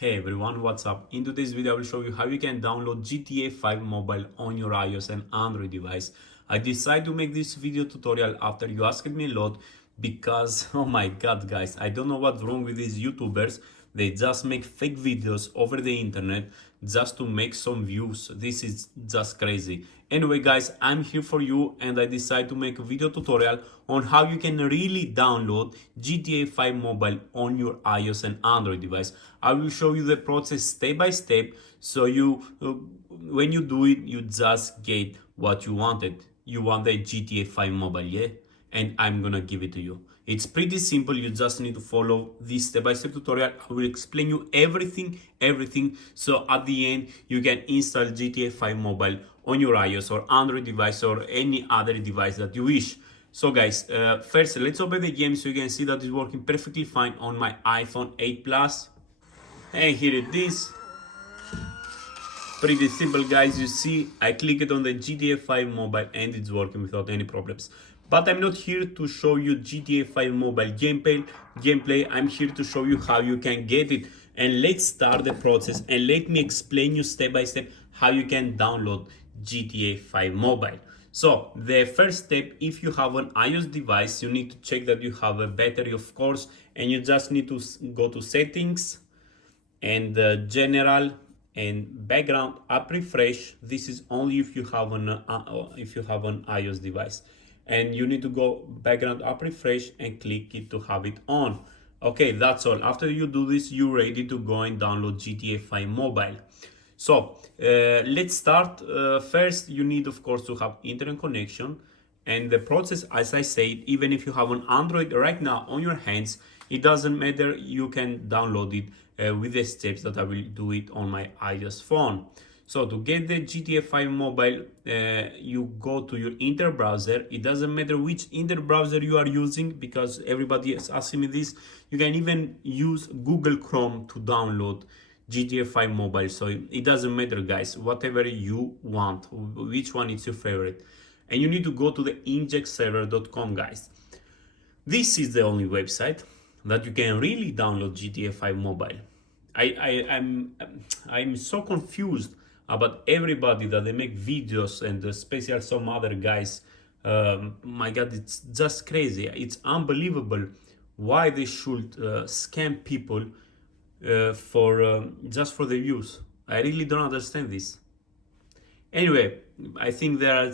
Hey everyone, what's up? In today's video I will show you how you can download GTA 5 mobile on your iOS and Android device. I decided to make this video tutorial after you asked me a lot because oh my god guys, I don't know what's wrong with these YouTubers. They just make fake videos over the internet just to make some views. This is just crazy. Anyway guys, I'm here for you and I decided to make a video tutorial on how you can really download GTA 5 mobile on your iOS and Android device. I will show you the process step by step so when you do it you just get what you wanted. You want the GTA 5 mobile, yeah? And I'm gonna give it to you. It's pretty simple. You just need to follow this step-by-step tutorial. I will explain you everything. So at the end, you can install GTA 5 mobile on your iOS or Android device or any other device that you wish. So guys, first let's open the game so you can see that it's working perfectly fine on my iPhone 8 Plus. And here it is. Pretty simple guys, you see I clicked on the GTA 5 mobile and it's working without any problems. But I'm not here to show you GTA 5 mobile gameplay. I'm here to show you how you can get it. And let's start the process and let me explain you step by step how you can download GTA 5 mobile. So the first step, if you have an iOS device, you need to check that you have a battery, of course, and you just need to go to settings and general and background app refresh. This is only if you have an iOS device, and you need to go background app refresh and click it to have it on. Okay, that's all. After you do this, you're ready to go and download GTA 5 mobile. So let's start. First, you need of course to have internet connection, and the process, as I said, even if you have an Android right now on your hands, it doesn't matter. You can download it with the steps that I will do it on my iOS phone. So to get the GTA 5 mobile, you go to your internet browser. It doesn't matter which internet browser you are using because everybody is asking me this. You can even use Google Chrome to download GTA 5 mobile. So it doesn't matter guys, whatever you want, which one is your favorite. And you need to go to the injectserver.com guys. This is the only website that you can really download GTA 5 mobile. I'm so confused about everybody that they make videos and especially some other guys. My god, it's just crazy. It's unbelievable why they should scam people for just for the views. I really don't understand this. Anyway, I think there are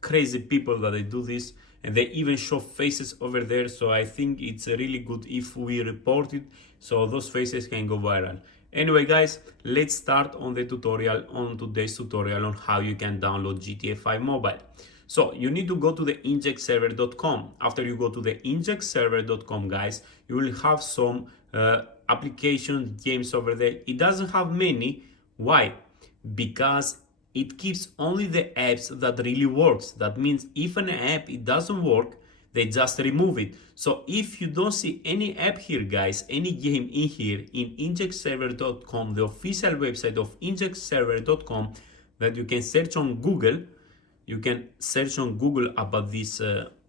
crazy people that they do this and they even show faces over there. So I think it's really good if we report it so those faces can go viral. Anyway guys, let's start on the tutorial, on today's tutorial on how you can download GTA 5 mobile. So you need to go to the injectserver.com. After you go to the injectserver.com guys, you will have some applications, games over there. It doesn't have many. Why? Because it keeps only the apps that really works. That means if an app it doesn't work, they just remove it. So if you don't see any app here guys, any game in here in injectserver.com, the official website of injectserver.com, that you can search on Google, you can search on Google about this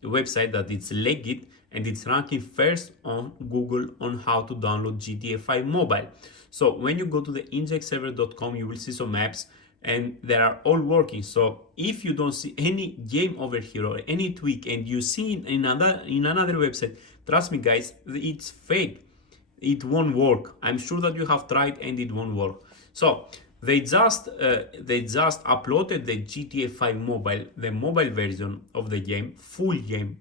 website that it's legit and it's ranking first on Google on how to download GTA 5 mobile. So when you go to the injectserver.com, you will see some apps and they are all working. So if you don't see any game over here or any tweak and you see in another website, trust me guys, it's fake. It won't work. I'm sure that you have tried and it won't work. So they just uploaded the GTA 5 mobile, the mobile version of the game, full game,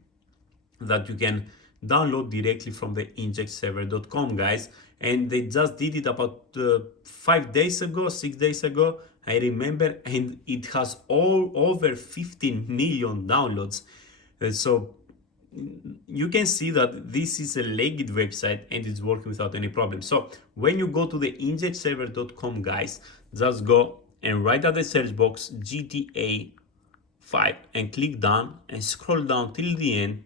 that you can download directly from the injectserver.com guys. And they just did it about 5 days ago, 6 days ago, I remember, and it has all over 15 million downloads. So you can see that this is a legit website and it's working without any problem. So when you go to the injectserver.com guys, just go and write at the search box GTA 5 and click down and scroll down till the end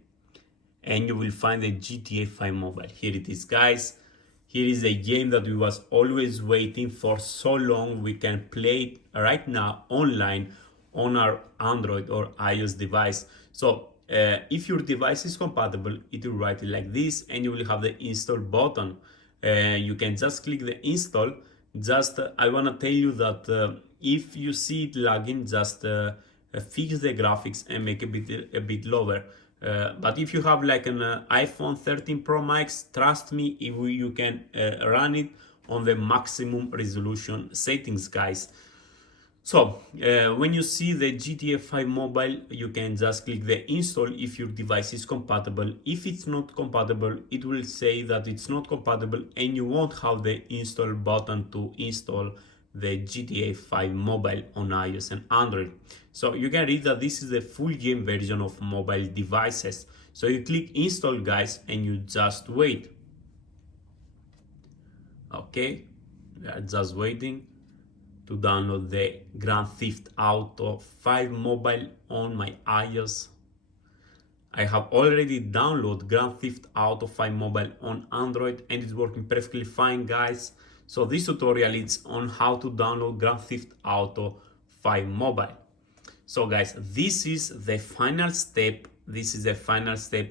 and you will find the GTA 5 mobile. Here it is guys. Here is a game that we was always waiting for so long. We can play it right now online on our Android or iOS device. So if your device is compatible, it will write it like this and you will have the install button. You can just click the install. Just I want to tell you that if you see it lagging, just fix the graphics and make a bit lower. But if you have like an iPhone 13 Pro Max, trust me, you can run it on the maximum resolution settings, guys. So when you see the GTA 5 mobile, you can just click the install if your device is compatible. If it's not compatible, it will say that it's not compatible and you won't have the install button to install the GTA 5 mobile on iOS and Android. So you can read that this is the full game version of mobile devices. So you click install, guys, and you just wait. Okay, we are just waiting to download the Grand Theft Auto 5 mobile on my iOS. I have already downloaded Grand Theft Auto 5 mobile on Android and it's working perfectly fine, guys. So this tutorial is on how to download Grand Theft Auto 5 mobile. So guys, this is the final step.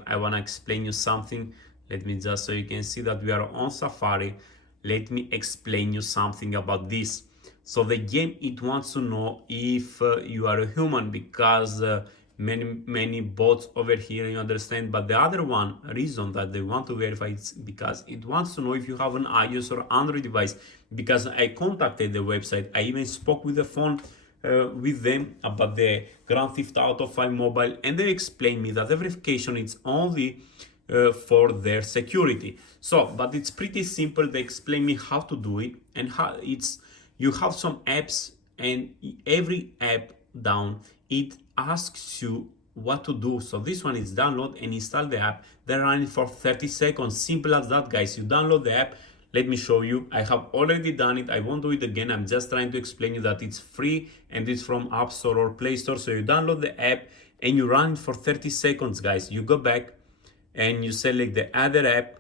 I want to explain you something. Let me just, so you can see that we are on Safari. Let me explain you something about this. So the game, it wants to know if you are a human, because many bots over here, you understand. But the other one reason that they want to verify is because it wants to know if you have an iOS or Android device. Because I contacted the website, I even spoke with the phone with them about the Grand Theft Auto 5 mobile, and they explained me that the verification is only for their security. So, but it's pretty simple. They explain me how to do it, and how it's, you have some apps, and every app down, it asks you what to do. So this one is download and install the app. They're running for 30 seconds. Simple as that, guys. You download the app. Let me show you. I have already done it. I won't do it again. I'm just trying to explain you that it's free and it's from App Store or Play Store. So you download the app and you run it for 30 seconds, guys. You go back and you select the other app.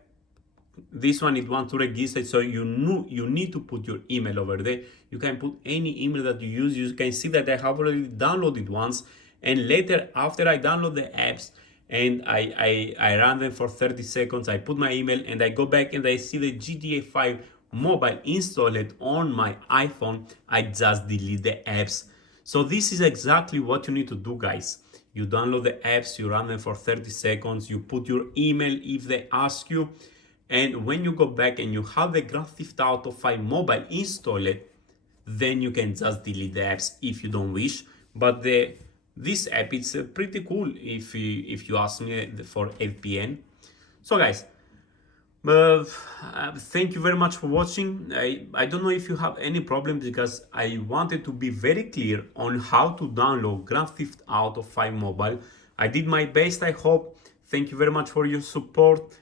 This one, it wants to register, so you need to put your email over there. You can put any email that you use. You can see that I have already downloaded once, and later, after I download the apps and I run them for 30 seconds, I put my email and I go back and I see the GTA 5 mobile installed on my iPhone. I just delete the apps. So this is exactly what you need to do, guys. You download the apps, you run them for 30 seconds, you put your email if they ask you, and when you go back and you have the Grand Theft Auto 5 mobile installed, then you can just delete the apps if you don't wish. But this app is pretty cool if you ask me, for VPN. So guys, thank you very much for watching. I don't know if you have any problems, because I wanted to be very clear on how to download Grand Theft Auto 5 mobile. I did my best, I hope. Thank you very much for your support.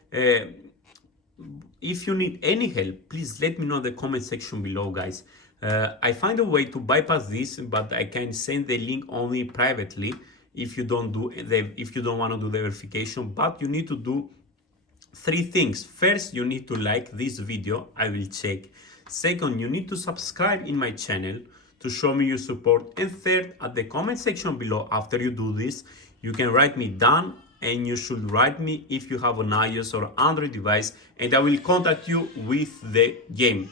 If you need any help, please let me know in the comment section below, guys. I find a way to bypass this, but I can send the link only privately if you don't want to do the verification. But you need to do 3 things. First, you need to like this video. I will check. Second, you need to subscribe in my channel to show me your support. And third, at the comment section below, after you do this, you can write me down, and you should write me if you have an iOS or Android device, and I will contact you with the game.